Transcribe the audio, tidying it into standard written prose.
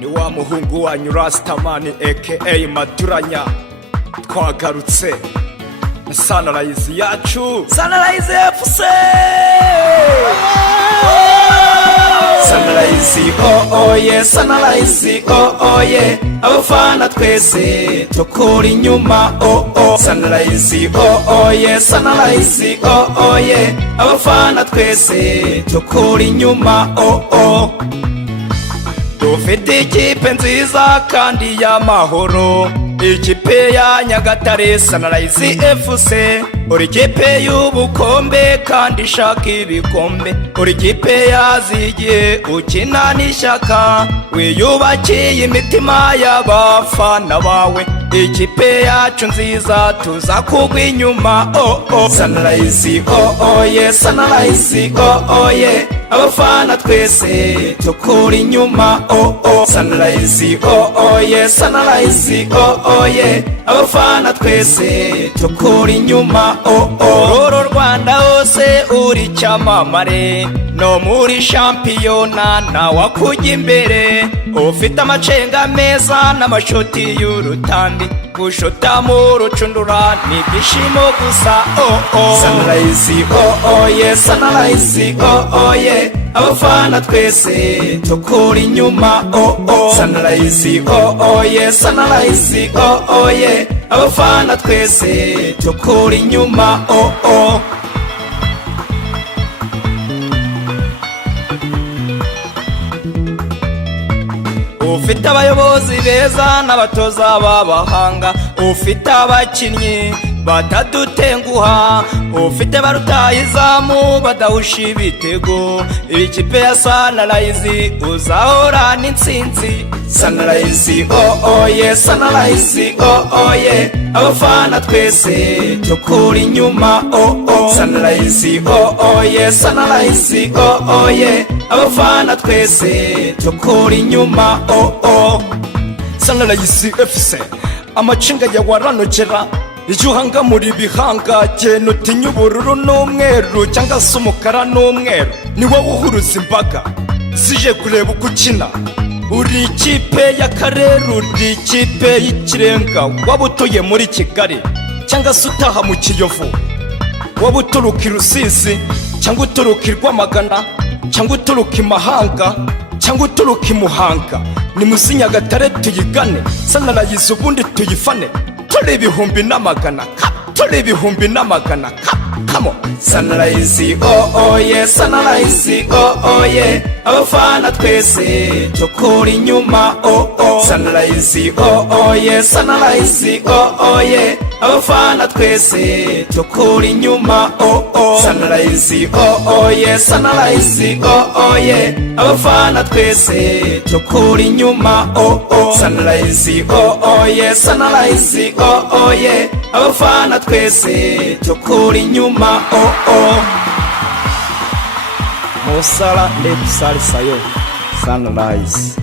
ni wa muhungu wanyu Rastaman aka Maturanya. Twagarutse na Sunrise yacu, Sunrise FC. Sunrise oh yeah, Sunrise oh yeah, abafana twese tukura inyuma Sunrise oh yeah, Sunrise oh yeah, abafana twese tukura inyuma dufite ikipe nziza kandi y'amahoro, ikipe ya Nyagatare Sunrise FC. Uri ikipe y'ubukombe kandi ishaka ibikombe, uri ikipe yazigiye ukina n'ishyaka, wiyubakiye imitima y'abafana bawe. Ikipe yacu nziza tuza kugwa inyuma Sunrise oh yeah, Sunrise oh yeah, abafana twese tukura inyuma Sunrise oh yeah, Sunrise oh yeah, abafana twese tukura inyuma uru Rwanda hose uri cyamamare, no muri shampiyona nawakujya imbere. Ufite amacenga meza n'amashoti y'urutambi, gushota mu rucundura n'ibyishimo gusa Sunrise oh yeah, Sunrise oh yeah, abafana twese tukura inyuma Sunrise oh yeah, Sunrise oh yeah, abafana twese tukura inyuma Ufite abayobozi beza n'abatoza b'abahanga, ufite abakinnyi batadutenguha, ufite barutayizamu badahusha ibitego. Ikipe ya Sunrise uzahora n'intsinzi Sunrise oh yeah, Sunrise oh yeah, abafana twese tukura inyuma Sunrise oh yeah, Sunrise oh yeah, abafana twese tukura inyuma Sunrise FC. Amacinga ya waranogera iyo uhanga muri bihanga, genda utinya ubururu n'umweru cyangwa se umukara n'umweru, ni wowe uhuruza imbaga zije kureba uko ukina. Uri ikipe y'akarere, uri ikipe y'ikirenga, waba utuye muri Kigali cyangwa se utaha mu Kiyovu, waba uturuka i Rusizi cyangwa uturuka i Rwamagana cyangwa uturuka i Mahanga cyangwa uturuka i Muhanga, ni muzi Nyagatare tuyigane Sunrise ubundi tuyifane. Turi ibihumbi n'amagana, turi ibihumbi n'amagana, come on Sunrise oh yeah, Sunrise oh yeah, abafana twese tukura inyuma Sunrise oh yeah, Sunrise oh yeah, abafana twese tukura inyuma Sunrise oh yeah, Sunrise oh yeah, abafana twese tukura inyuma Sunrise oh yeah, Sunrise oh yeah, abafana twese tukura inyuma Musala Lepsali Sayo Sunrise.